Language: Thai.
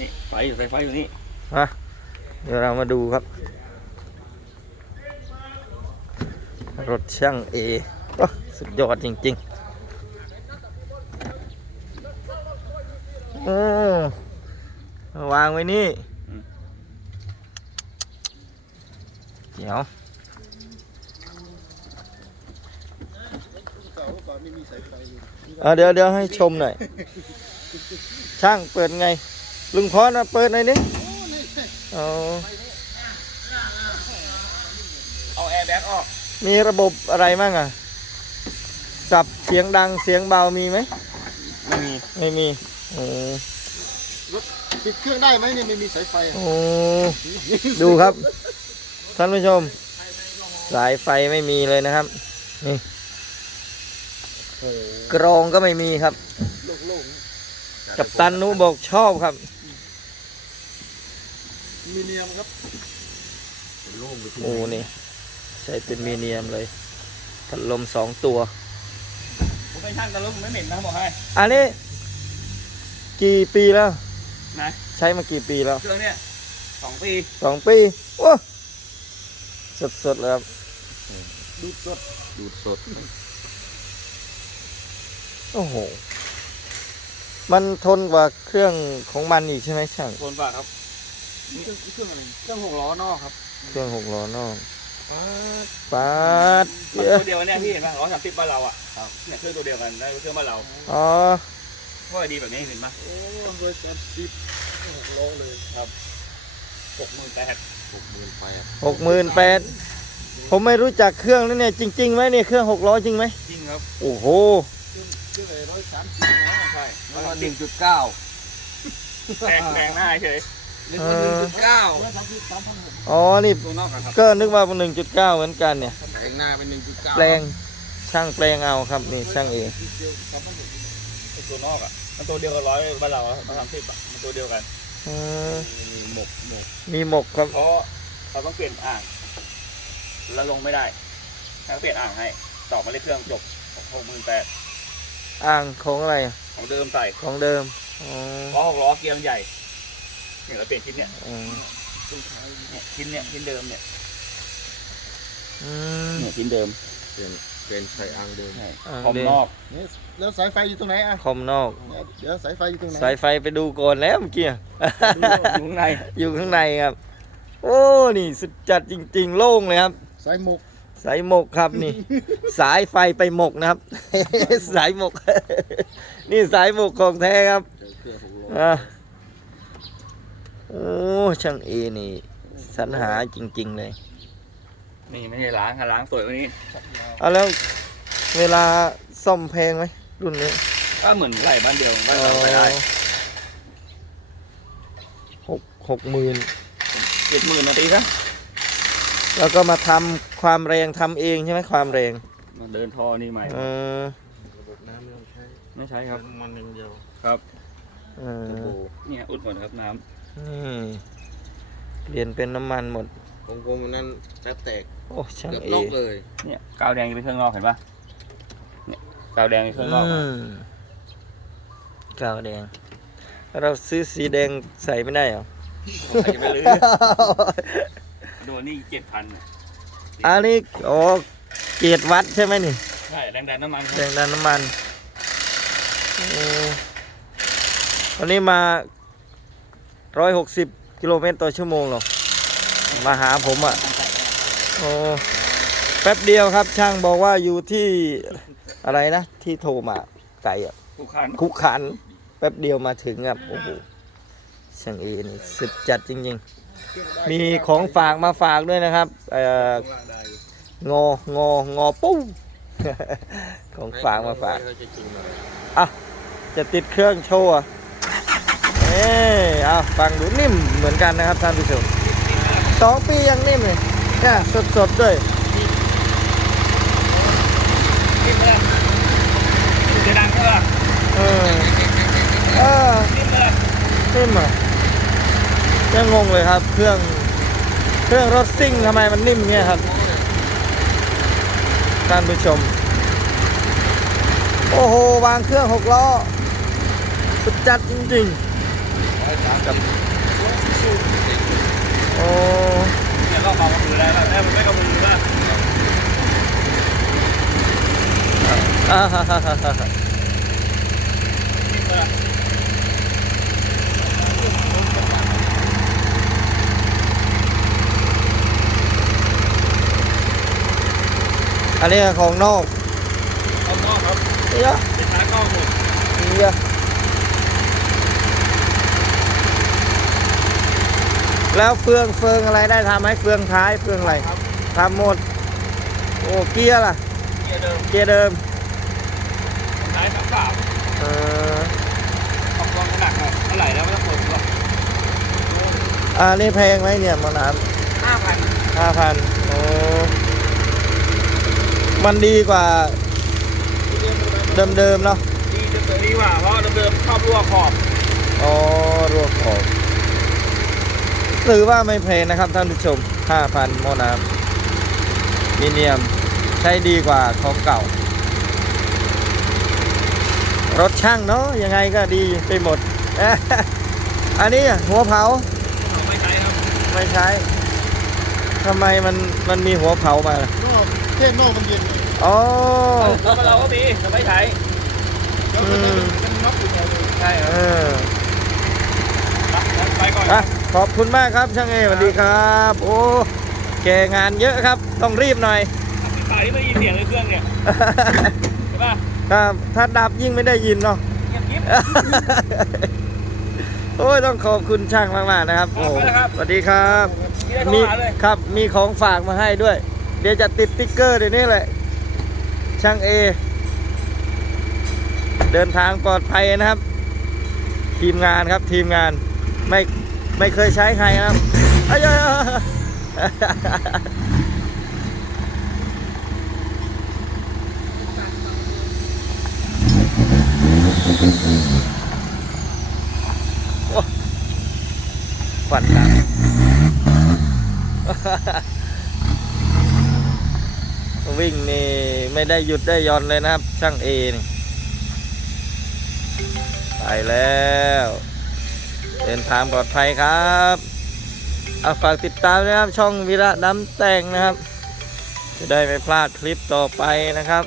นี่ไฟอยู่ไฟไฟอยู่นี่มาเดี๋ยวเรามาดูครับ รถช่างเอสุดยอดจริงๆโอ้วางไว้นี่เดี๋ยวเอาเดี๋ยวเดี๋ยวให้ชมหน่อย ช่างเปิดไง ลุงพรนะเปิดหน่อยนี่เอาเอาแอร์แบ็กออก มีระบบอะไรมั่งอะ สับเสียงดังเสียงเบามีไหม ไม่มี ไม่มี โอ้ปิดเครื่องได้ไหมเนี่ยไม่มีสายไฟอะโอ้ดูครับ ท่านผู้ชม สายไฟไม่มีเลยนะครับ นี่กรองก็ไม่มีครับ โล่งกับตันนุบอกชอบครับๆ มีเนียมครับโอ้นี่ใช้เป็นมีเนียมเลยพัดลมสองตัวผมเป็นช่างตะลุกไม่เหม็นนะบอกให้อันนี้ กี่ปีแล้วนะใช้มากี่ปีแล้วเครื่องเนี่ยสองปีสองปีโอ้สดสดๆเลยครับดูดสดดูดสด โอ้โห มันทนกว่าเครื่องของมันอีกใช่ไหมช่างทนปา กครับนี่เครื่องอะไรเครื่องหกล้อนอกครับเครื่องหกล้อนอกปาดมันเยอะตัวเดียวกันเนี่ยพี่เห็นป่ะร้อยสามสิบบ้านเราอะเนี่ยเครื่องตัวเดียวกันได้เครื่องบ้านเราอ๋อว่าดีแบบนี้เห็นป่ะโอ้โดยการสิบหกโลเลยหกหมื่นแปดหกหมื่นแปดหกหมื่นแปดผมไม่รู้จักเครื่องนั่นเนี่ยจริงๆไหมเนี่ยเครื่องหกล้อจริงไหมจริงครับโอ้โหเครื่องอะไรร้อยสามสิบนะใช่แล้วก็หนึ่งจุดเก้าแดงแดงหน้าเฉยเรียกว่า หนึ่งจุดเก้าร้อยสามสิบสามพันหกอ๋อ นี่ตัวนอกอะครับก็นึกว่าหนึ่งจุดเก้าเหมือนกันเนี่ย แปลงหน้าเป็นหนึ่งจุดเก้าแปลงช่างแปลงเอาครับนี่ช่างเองตัวนอกอะมันตัวเดียวกับร้อยบ้านเราอะร้อยสามสิบอะมันตัวเดียวกันอืมมีหมกหมกมีหมกครับ เพราะเราต้องเปลี่ยนอ่างแล้วลงไม่ได้ถ้าเปลี่ยนอ่างให้ต่อมาเลขเครื่องจบหกหมื่นแปดอ่างของอะไร ของเดิมใส่ของเดิมอ๋อล้อหกล้อเกียร์มันใหญ่ เนี่ยเราเปลี่ยนชิ้นเนี่ยอืมเนี่ยชิ้นเนี่ยชิ้นเดิมเนี่ยอืมเนี่ยชิ้นเดิมเป็นเป็นใส่อ่างเดิมใช่อ่างคอมเดิมนอกเนี่ยแล้วสายไฟอยู่ตรงไหนอะคอมนอก เนี่ยเดี๋ยวสายไฟอยู่ตรงไหนสายไฟไปดูก่อนแล้วเมื่อกี้อยู่ข้างในอยู่ข้างในครับ โอ้นี่สุดจัดจริง ๆ โล่งเลยครับ สายหมกสายหมกครับนี่ สายไฟไปหมกนะครับ สายหมก นี่สายหมกของแท้ครับ เจอเครื่องหกโลอะ โอ้ช่างเอนี่สรรหาจริง ๆ เลยนี่ไม่ใช่ล้างค่ะล้างสวยกว่านี้เอาแล้วเวลาซ่อมแพงไหมรุ่นนี้ก็เหมือนไหลบ้านเดียวบ้านเราไปได้หกหกหมื่นเจ็ดหมื่นนาทีซะแล้วก็มาทำความแรงทำเองใช่ไหมความแรงมาเดินท่อนี่ใหม่เออระบบน้ำไม่ต้องใช้ไม่ใช่ครับมันอย่างเดียวครับเอเทอร์โบอเนี่ยอุดหมดครับน้ นี่ เปลี่ยนเป็นน้ำมันหมดของผมอันนั้นแทบแตกโอ้ช่างเกือบเอนอกเลยำเนี่ยกาวแดงเป็นเครื่องนอกเห็นปะเนี่ยกาวแดงเป็นเครื่องนอกอืมกาวแดง เราซื้อสีแดงใส่ไม่ได้เหรอ ใครจะไปลื้อ โดนนี่เจ็ดพันอันนี้โอ้เกรดวัดใช่ไหมนี่ ใช่แรงดันน้ำมันคแรรับงดันน้ำมันโอ้วันนี้มา 160กิโลเมตรต่อชั่วโมงหรอก มาหาผมอะโอ้แป๊บเดียวครับ ช่างบอกว่าอยู่ที่อะไรนะ ที่โทรมาไก่อะทุกคันคุกขัน แป๊บเดียวมาถึงครับโอ้โหช่างเอนี่สุดจัดจริง ๆ มีของฝากมาฝากด้วยนะครับเอ่องององอปุ้งของฝากมาฝากเขจะจริงเลยจะติดเครื่องโชว์อะ เอ้ยเอาฟังดูนิ่มเหมือนกันนะครับท่านผู้ชมสองปียังนิ่มเลยเนี่ยสดสดๆด้วยนิ่มเลยจะดังเออเออเออนิ่มเลยนิ่มอะยังงงเลยครับเครื่องเครื่องรถซิ่งทำไมมันนิ่มเงี้ยครับท่านผู้ชม โอ้โหวางเครื่องหกล้อสุดจัดจริงๆ โอ้เนี่ยก็เมากระมือแล้วแล้วมันไม่กระมือมากอ่าฮ่าฮ่าฮ่าฮ่านิ่มเลยอันนี้ของนอกเอานอกครับเยอะเป็นท้ายนอกหมดเยอะ แล้วเฟืองเฟืองอะไรได้ทำไหมเฟืองท้ายเฟืองอะไรครับทำหมด โอ้เกียร์ล่ะ เกียร์เดิมเกียร์เดิมท้ายสามสามเออขอบกองขนาดเท่าไหร่แล้วไม่ต้องเปิดหรอกอ่านี่แพงไหมเนี่ยหมอน้ห้าพันำห้าพันโอ้มันดีกว่าเดิมๆเนาะดีจะเปิดดีกว่าเพราะเดิมๆชอบรั่วขอบอ๋อรวมของ หรือว่าไม่แพงนะครับท่านผู้ชม 5,000หม้อน้ำมีเนียมใช้ดีกว่าของเก่า รถช่างเนาะยังไงก็ดีไปหมด อันนี้อะหัวเผาเราไม่ใช้ครับไม่ใช้ทำไมมันมันมีหัวเผามาล่ะนอกเทศนอกมันเย็นเลยอ๋อ แล้วเราก็มีเราไม่ใช้แล้วก็ได้เป็นน็อกอยู่แล้วเลยใช่คเอรับอไปก่อน อะ ขอบคุณมากครับช่างเอสวัสดีครับ โอ้แกงานเยอะครับ ต้องรีบหน่อยสายไม่ได้ยินเสียงเลยเครื่องเนี่ยใช่ป่ะครับถ้าดับยิ่งไม่ได้ยินเนาะเงียบกิ๊บโอ้ยต้องขอบคุณช่างมากๆนะครับครับโอ้ไปแล้วครับสวัสดีครับที่ได้โทรมีหาเลยครับมีของฝากมาให้ด้วย เดี๋ยวจะติดติ๊กเกอร์เดี๋ยวนี้แหละช่างเอเดินทางปลอดภัยนะครับ ทีมงานครับทีมงานไม่ ไม่เคยใช้ใครครับอ้ายโอ้ควันดำวิ่งนี่ไม่ได้หยุดได้ย่อนเลยนะครับ ช่างเอนี่ไปแล้ว เดินทางปลอดภัยครับเอาฝากติดตามนะครับช่องวิระน้ำแต่งนะครับ จะได้ไม่พลาดคลิปต่อไปนะครับ